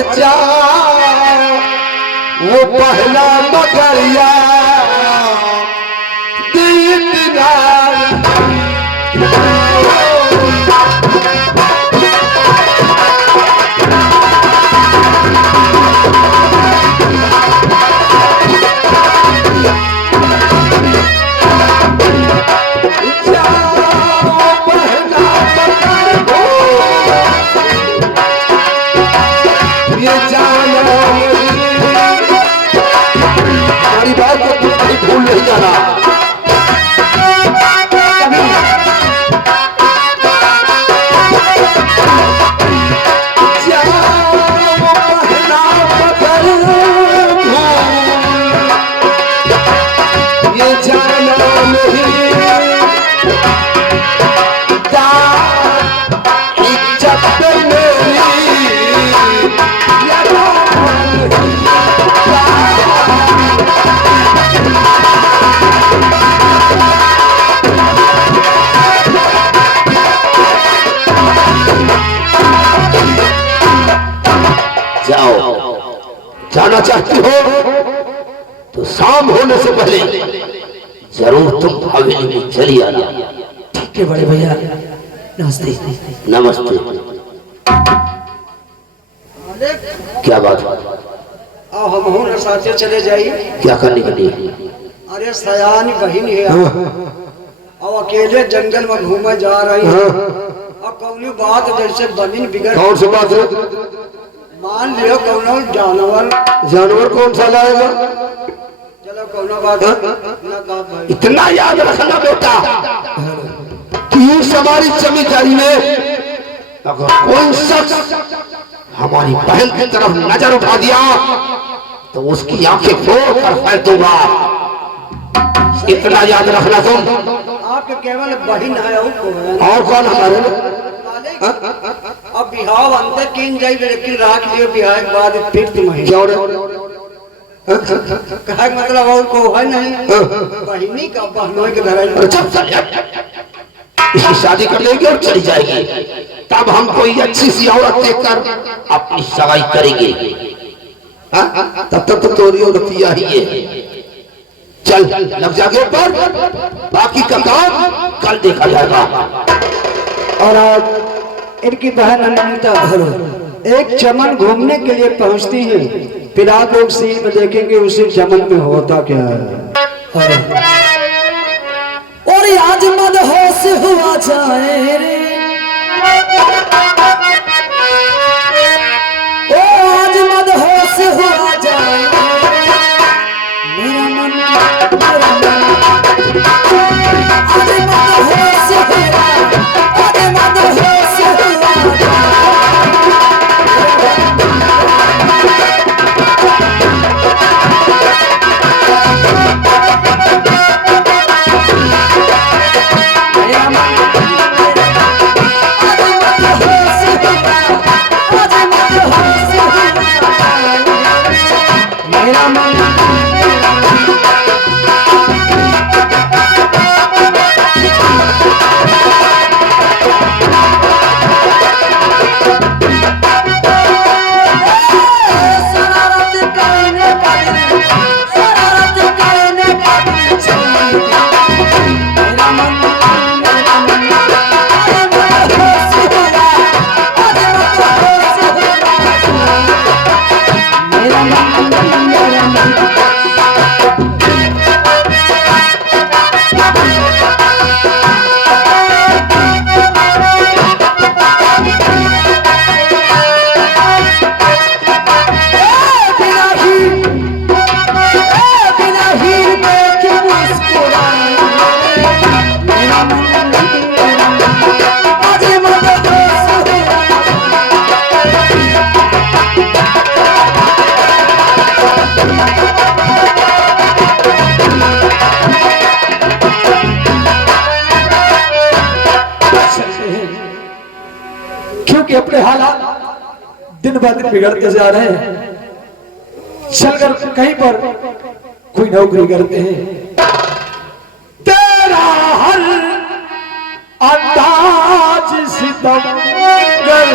और जा वो पहला मगरिया भूल नहीं जाना। ये जाना नहीं जाना चाहती हो तो शाम होने से पहले जरूर तुम हवेली में चली आना। ठीक है बड़े भैया, नमस्ते। नमस्ते। क्या बात है? हम साथे चले जाइए। क्या करने के लिए? अरे सयानी बहन है और अकेले जंगल में घूमे जा रही है और कौनी बात जैसे बनी बिगड़। कौन सी बात है? मान लियो कौनो जानवर। जानवर कौन सा लाएगा? चलो कौनो बात भाई। इतना याद रखना बेटा कि इस हमारी जमींदारी में अगर कोई शख्स हमारी बहन की तरफ नजर उठा दिया तो उसकी आंखें फोड़ कर फेंक दूंगा। इतना याद रखना तुम। आपके केवल बहन है और कौन हमारे? अब बिहाव अंतर किन जाए लेकिन राख लियो बिहार के बाद फिर तुम है क्यों? कहा मतलब और को है नहीं बहिनी का बहनों के घर। इसकी शादी कर लेंगे और चली जाएगी, तब हम कोई अच्छी सी औरत देखकर अपनी सगाई करेंगे। तब तक तो तोरी और रतिया ही है। चल लग जागे पर बाकी का काम कल देखा जाएगा। और आज इनकी बहन अनिता एक चमन घूमने के लिए पहुंचती है। फिर आप लोग सीन में देखेंगे उसी चमन में होता क्या है। और आज मदहोश हुआ जाए रे, ओ आज मदहोश हुआ जाए मेरा मन, मेरा मन आज मदहोश हुआ, आज मदहोश हुआ। क्योंकि अपने हालात दिन ब दिन बिगड़ते जा रहे हैं। चलकर कहीं पर कोई नौकरी करते हैं। तेरा हर अंदाज सितमगर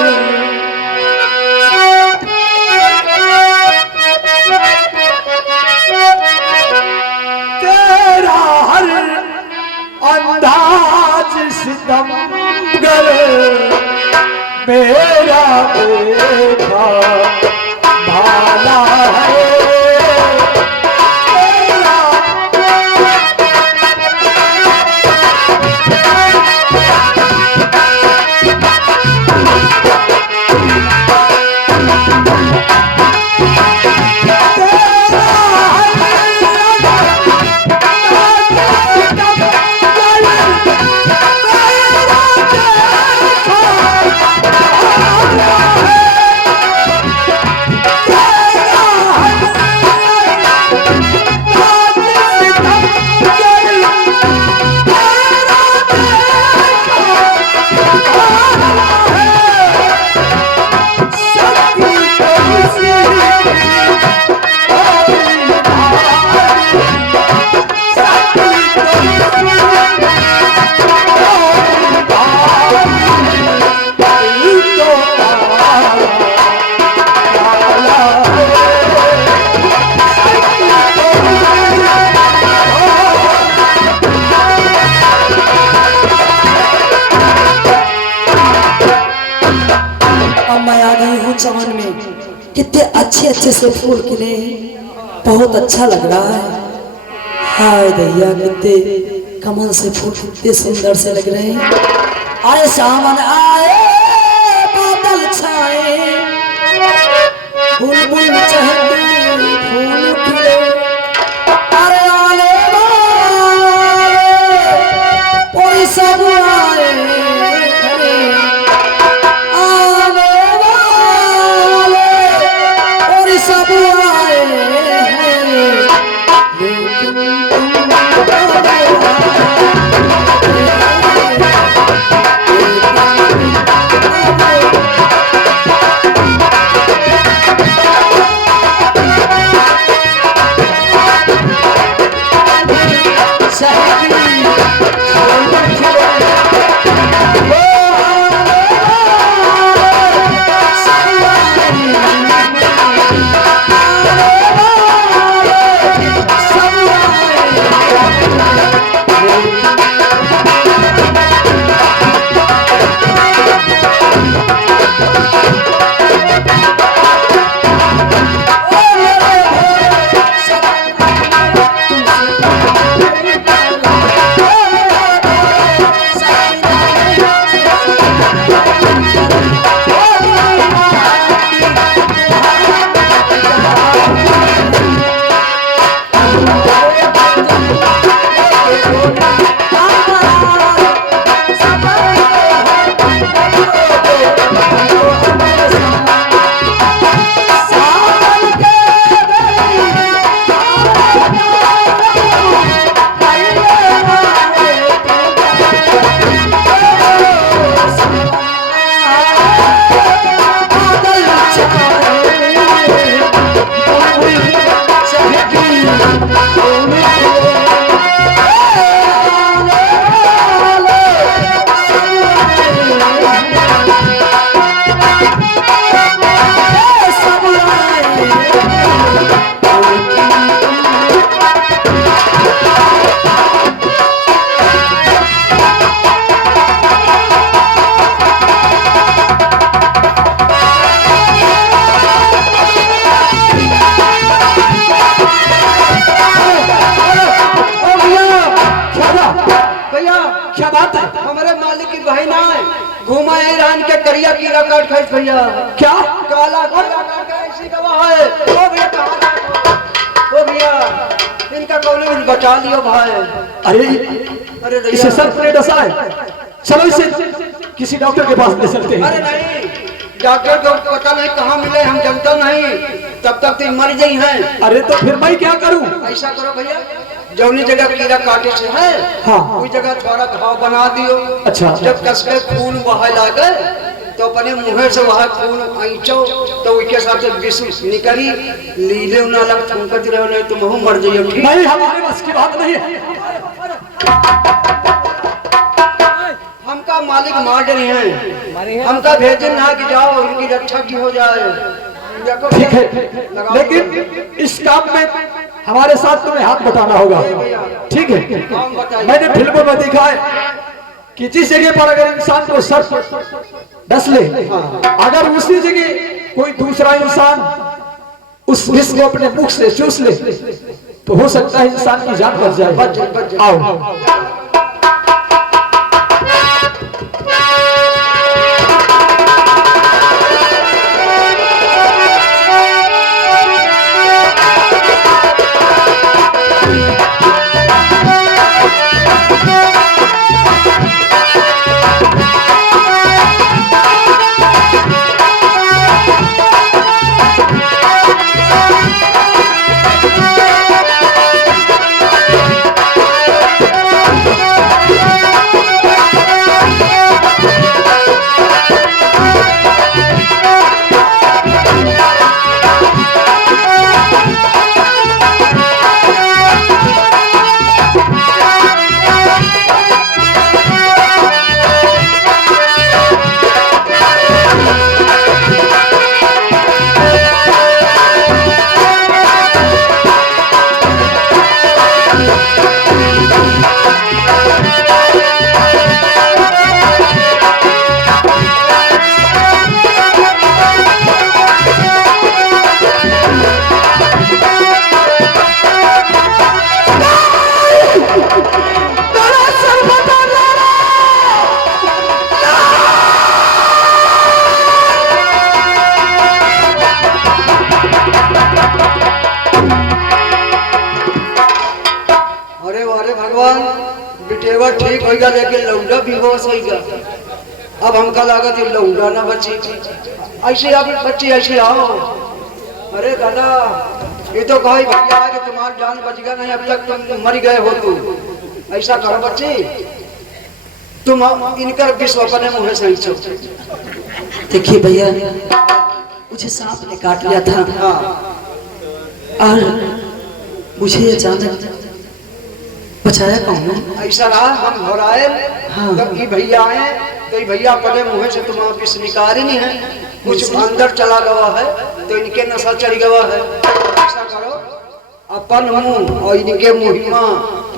चमन में कितने अच्छे अच्छे से फूल खिले हैं, बहुत अच्छा लग रहा है। हाय दैया, कितने कमल से फूल कितने सुंदर से लग रहे हैं। अरे सावन आए बादल छाए, बुलबुल चहके फूल खिले। अरे आने वाले सब आए, आने वाले और सब आए, लेकिन घुमा ईरान के करिया की रकाट खाई भैया। क्या काला काला काला ऐसी गवाह है। ओ भैया कहाँ, ओ भैया इनका कौन भी बचा लियो भाई। अरे अरे इसे सर्फ ने डसा है, चलो इसे किसी डॉक्टर के पास ले चलते हैं। अरे नहीं, डॉक्टर को पता नहीं कहाँ मिले, हम जानता नहीं, तब तक तो मर गई हैं। अरे तो फिर मैं क्या करूं? ऐसा करो भैया, जौनी जगह कीड़ा काटे से है, हाँ, उस जगह थोड़ा घाव बना दियो। अच्छा, जब कस के खून बहा लागे तो अपने मुँह से वह खून ऐचो तो उसके साथ विष निकली, लीले ना लग थूकत रहो, नहीं तो मुँह मर जाइयो। ठीक नहीं, हमारे बस की बात नहीं है। हमका मालिक मार रहे हैं, हमका भेजे ना कि जाओ उनकी रक्षा की हो जाए। ठीक है, लेकिन इस काम में हमारे साथ तुम्हें हाथ बटाना होगा। ठीक है, मैंने फिल्मों में देखा है कि जिस जगह पर अगर इंसान को सर्प डस ले, अगर उसी जगह कोई दूसरा इंसान उस विष को अपने मुख से चूस ले तो हो सकता है इंसान की जान बच जाए। आओ। ठीक होगा लेकिन लौंडा बेहोश होगा। अब हमका लागत है लौंडा ना बची। ऐसे आप बच्ची ऐसे आओ। अरे दादा ये तो भाई भैया है कि तुम्हारी जान बच गया नहीं, अब तक तुम मर गए हो। तू ऐसा करो बच्ची, तुम इनकर विश्व अपने मुँह से ही चो। देखिए भैया, मुझे सांप ने काट लिया था हाँ और मुझे अचानक बचाया कौन है? ऐसा रहा हम घबराए। हाँ। जब ये भैया आए तो ये भैया अपने मुँह से तुम विष निकाल नहीं है, कुछ अंदर चला गया है तो इनके नशा चढ़ गया है। ऐसा करो अपन मुंह और इनके मुहिमा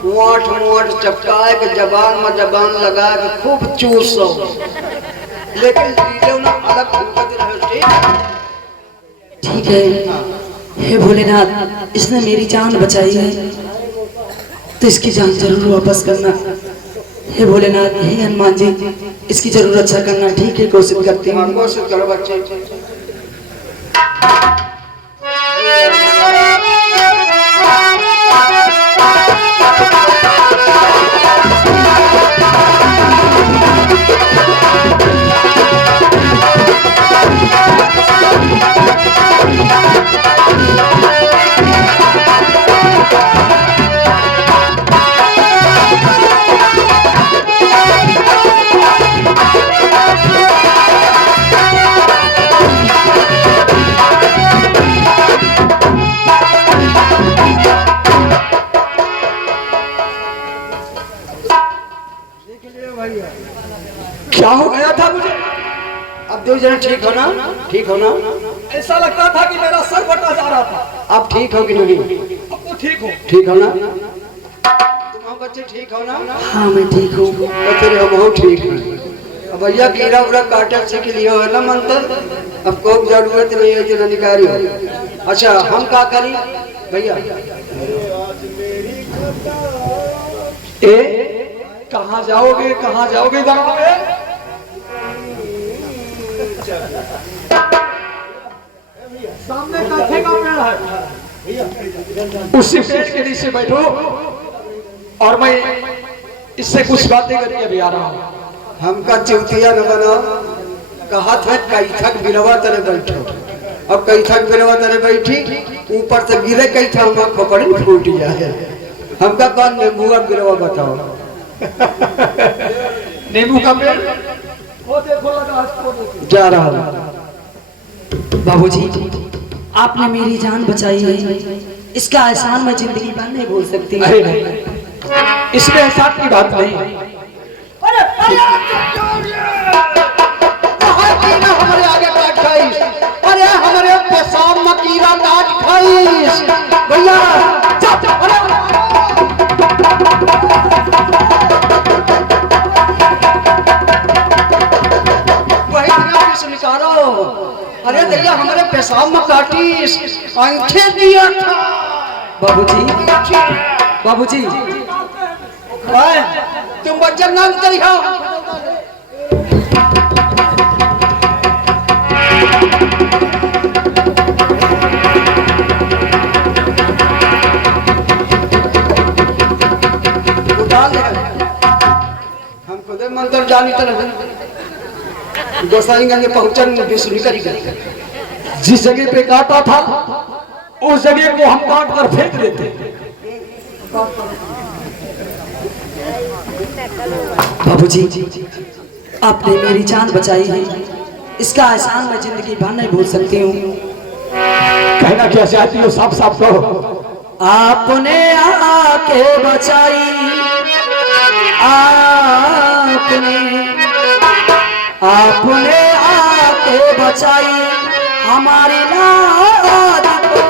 मोट मोट चपकाए के जबान में जबान लगा के खूब चूसो, लेकिन लीले ना अलग फूकत रहे। ठीक है। हे भोलेनाथ, इसने मेरी जान बचाई है तो इसकी जान जरूर वापस करना। हे भोलेनाथ, हे हनुमान जी, इसकी जरूर अच्छा करना। ठीक है, कोशिश करती हूँ। कोशिश करो बच्चे। क्या हो गया था मुझे? अब दो जने ठीक हो ना? ठीक हो ना? ऐसा लगता था कि मेरा सर बटा जा रहा था। अब ठीक हो कि नहीं? अब तो ठीक हो। ठीक हो ना? तुम बच्चे ठीक हो ना? हाँ मैं ठीक हूँ। तो फिर हम बहुत ठीक हैं। अब भैया कीड़ा उड़ा काटक सीख लियो है ना मंत्र, अब कोई जरूरत नहीं है जो निकारी हो। अच्छा हम क्या करी भैया? ए कहाँ जाओगे, कहाँ जाओगे गाँव में? सामने काफे का पेड़ है, उसी पेड़ के नीचे बैठो और मैं इससे कुछ बातें करके अभी आ रहा हूँ। हमका चौथिया न बनाओ, कहा था कई थक बिरवा तरह बैठो। अब कई थक बिरवा तरह बैठी, ऊपर से गिरे कई था हम खोपड़ी फूट जाए। हमका कौन नींबू का बिरवा बताओ? नींबू का पेड़ वो देखो लगा जा रहा हूँ। बाबूजी, आपने मेरी जान बचाई है, इसका एहसान मैं जिंदगी भर नहीं भूल सकती। अरे नहीं, इसमें एहसान की बात नहीं। हमारे आगे काट खाइस, अरे हमारे पेशाब में कीड़ा काट खाइस भैया। निकालो। अरे दैया हमारे पेशाब में काटिस, आंखें दिया था। बाबूजी, बाबूजी, तुम बच्चा नाम करी हो। हम खुद मंत्र जानी तरह गोसाईगंज पहुंचन विष्णु करी गए। जिस जगह पे काटा था उस जगह को हम काट कर फेंक देते। बाबूजी, आपने मेरी जान बचाई है, इसका एहसान मैं जिंदगी भर नहीं भूल सकती हूँ। कहना क्या चाहती हो, साफ साफ कहो। आपने आके बचाई, आपने आके बचाई हमारी लाज को।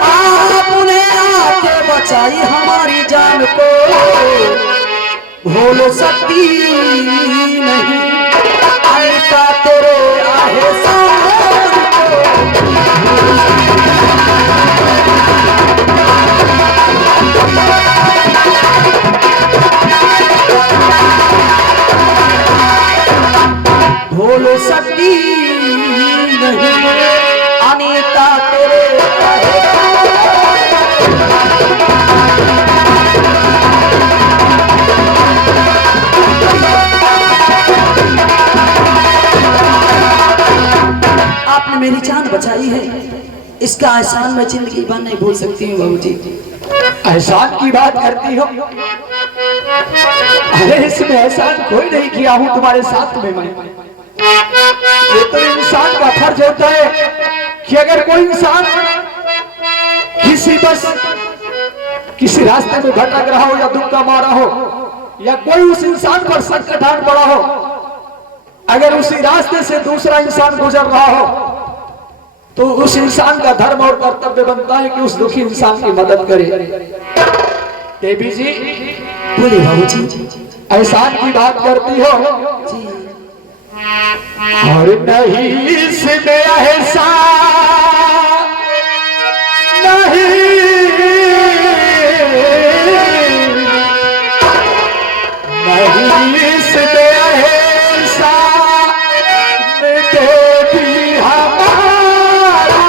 आपने आके बचाई हमारी जान को, भूल सकती नहीं ऐसा तेरे एहसान को। नहीं अनीता तेरे आपने मेरी जान बचाई है, इसका एहसान मैं जिंदगी भर नहीं भूल सकती हूँ बाबूजी। एहसान की बात करती हो? अरे इसमें एहसान कोई नहीं किया हूँ तुम्हारे साथ में मैं। ये तो इंसान का फर्ज होता है कि अगर कोई इंसान किसी रास्ते में भटक रहा हो या धक्का मारा हो या कोई उस इंसान पर संकट आन पड़ा हो, अगर उसी रास्ते से दूसरा इंसान गुजर रहा हो तो उस इंसान का धर्म और कर्तव्य बनता है कि उस दुखी इंसान की मदद करे। देवी जी बोले बाबूजी। एहसान की बात करती हो जी और नहीं इसमें एहसान नहीं इसमें एहसान देवी हमारा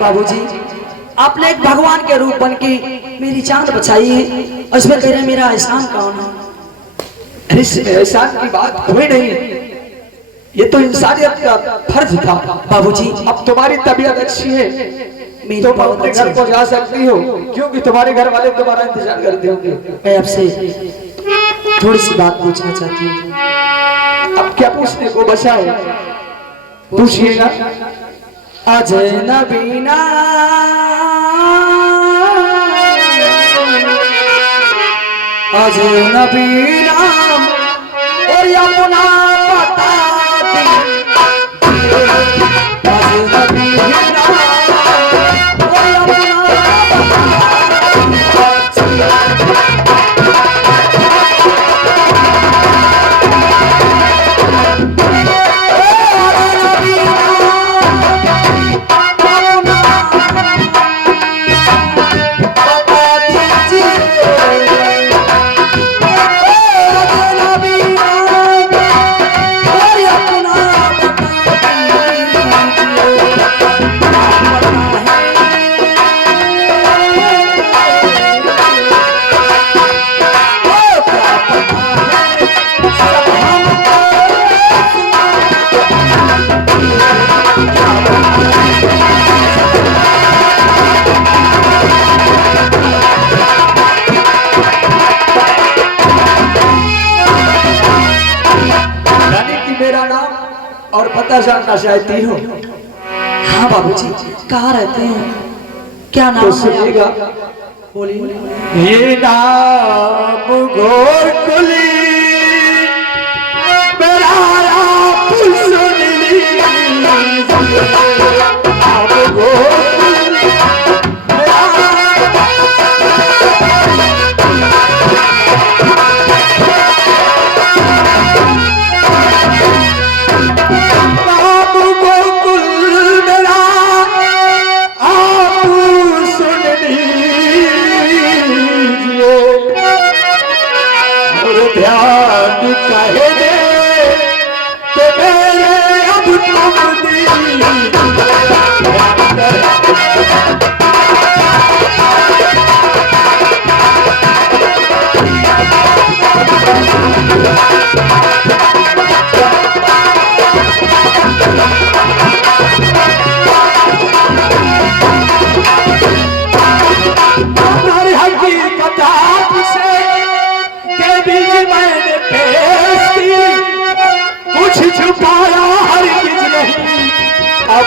बाबूजी, आपने एक भगवान के रूप बन के मेरी जान बचाई है और इसमें कह रहे हैं मेरा एहसान कौन है? इसमें एहसान की बात कोई नहीं है, ये तो इंसानियत का फर्ज था। बाबूजी अब तुम्हारी तबीयत अच्छी है, मेरी तुम बहुत अपने अच्छी घर को जा सकती हो, क्योंकि तुम्हारे घर वाले तुम्हारा इंतजार करते होंगे। मैं आपसे थोड़ी सी बात पूछना चाहती हूँ। अब क्या पूछने को बचा है, पूछिएगा। अजनबीना अजनबीना और अपना बता दी अजनबीना और अपना और पता जानना चाहती हो? हाँ बाबूजी, कहाँ रहते हैं, क्या नाम तो है सुनिएगा। आपका? बोलिए। ये नाम घोरकुली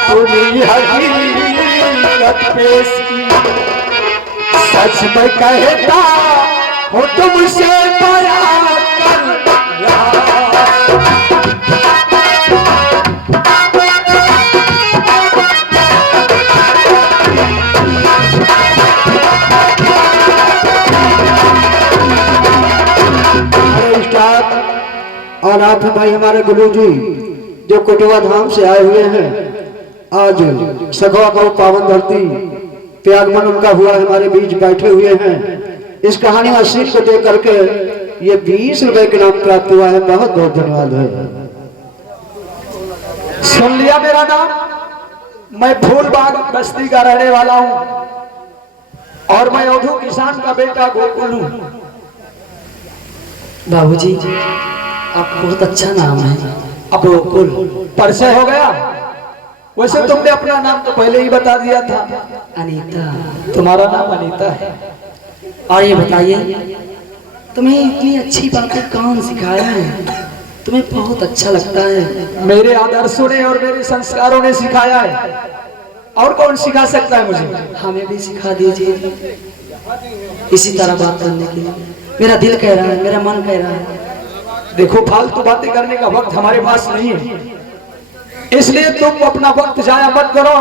अपनी हकीकत पेश की, सच में कहता हो तुमसे बयान कर रहा। और आप भाई हमारे गुरु जी जो कोटवा धाम से आए हुए हैं, आज सखवा का पावन धरती त्यागमन उनका हुआ हमारे बीच बैठे हुए हैं। इस कहानी असीम को देख करके ये 20 रुपए के नाम प्राप्त हुआ है। बहुत बहुत धन्यवाद है। सुन लिया मेरा नाम? मैं फूलबाग बस्ती का रहने वाला हूँ और मैं औधू किसान का बेटा गोकुल हूँ। बाबूजी आपका बहुत अच्छा नाम है। अब गोकुल परिचय हो गया। वैसे तुमने अपना नाम तो पहले ही बता दिया था। अनीता। तुम्हारा नाम अनीता है। और ये बताइए तुम्हें इतनी अच्छी बातें कौन सिखाया है? तुम्हें बहुत अच्छा लगता है। मेरे आदर्शों ने और मेरे संस्कारों ने सिखाया है। और कौन सिखा सकता है मुझे? हमें भी सिखा दीजिए इसी तरह बात करने के लिए। मेरा दिल कह रहा है, मेरा मन कह रहा है। देखो फालतू बातें करने का वक्त हमारे पास नहीं है, इसलिए तुम अपना वक्त जाया मत करो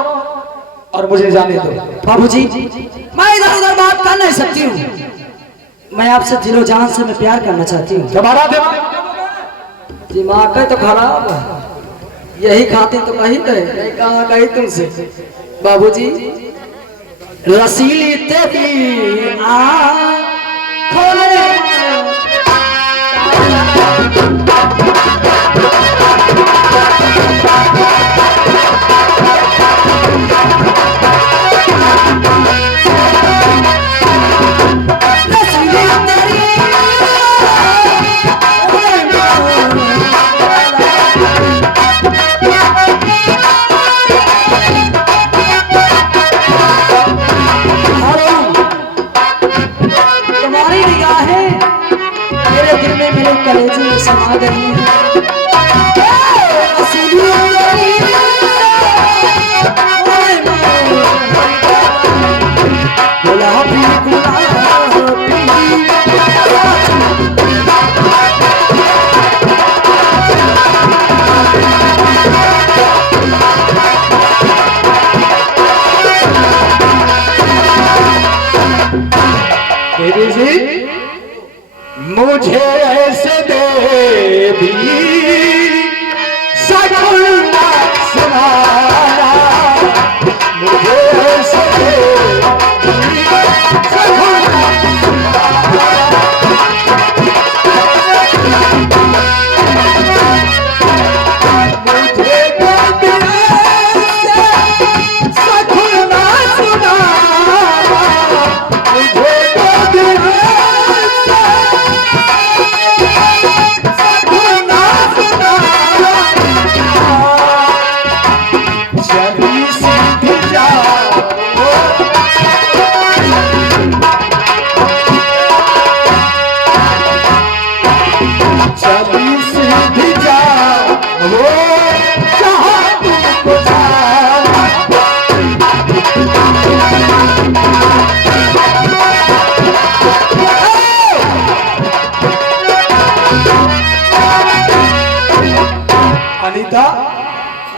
और मुझे जाने दो। बाबूजी मैं इधर उधर बात कर नहीं सकती हूँ। मैं आपसे दिलो जान से मैं प्यार करना चाहती हूँ। तुम्हारा दिमाग है तो खराब है। यही खाती तो कही थे, नहीं कहाँ गई तुमसे। बाबूजी रसीली तेरी आँखों ने कलेजे में समा गई है। गुलाबी देवी जी मुझे ऐसे देवी सगुना सुनाना, मुझे ऐसे देवी सगुना मुझे सगुना सुनाना, मुझे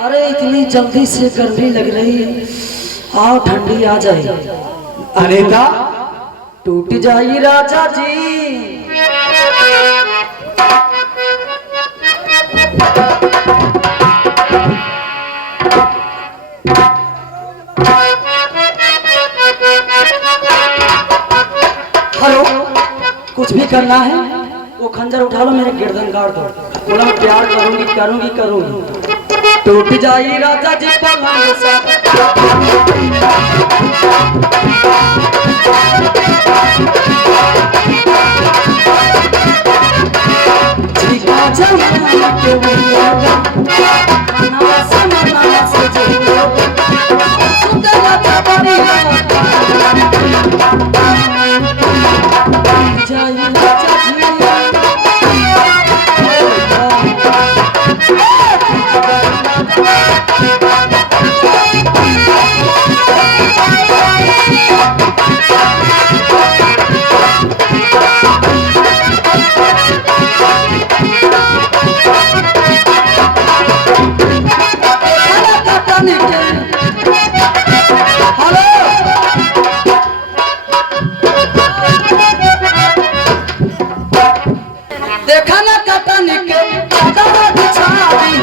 अरे इतनी जल्दी से गर्मी लग रही है, आओ ठंडी आ जाए। अनीता टूट जाई राजा जी। हेलो, कुछ भी करना है वो खंजर उठा लो, मेरे गर्दन काट दो। बोला मैं प्यार करूंगी करूंगी करूंगी। टूट जाई राजा जी पलंग सा। झिका जमाना के बुलावा, मना से मना से जीलो, सुतला चबरी जाई राजा जी। देखा ना कटनी के चादर बिछाई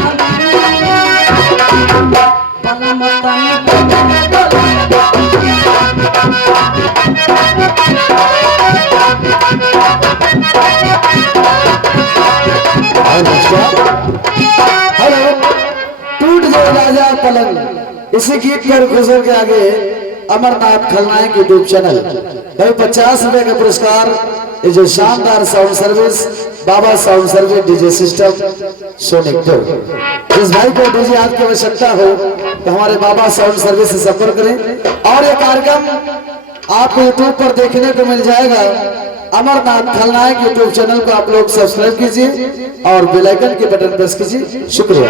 हेलो, टूट जाए राजा पलंग। इसी गीत पर गुजर के आगे अमरनाथ खलनायक यूट्यूब चैनल भाई 50 रुपए का पुरस्कार। ये जो शानदार sound service Baba sound service DJ system Sonic 2। जिस भाई को डीजे आज की आवश्यकता हो तो हमारे बाबा साउंड सर्विस से संपर्क करें। और ये कार्यक्रम आपको यूट्यूब पर देखने को मिल जाएगा। अमरनाथ खलनायक यूट्यूब चैनल को आप लोग सब्सक्राइब कीजिए और बेल आइकन के बटन प्रेस कीजिए। शुक्रिया।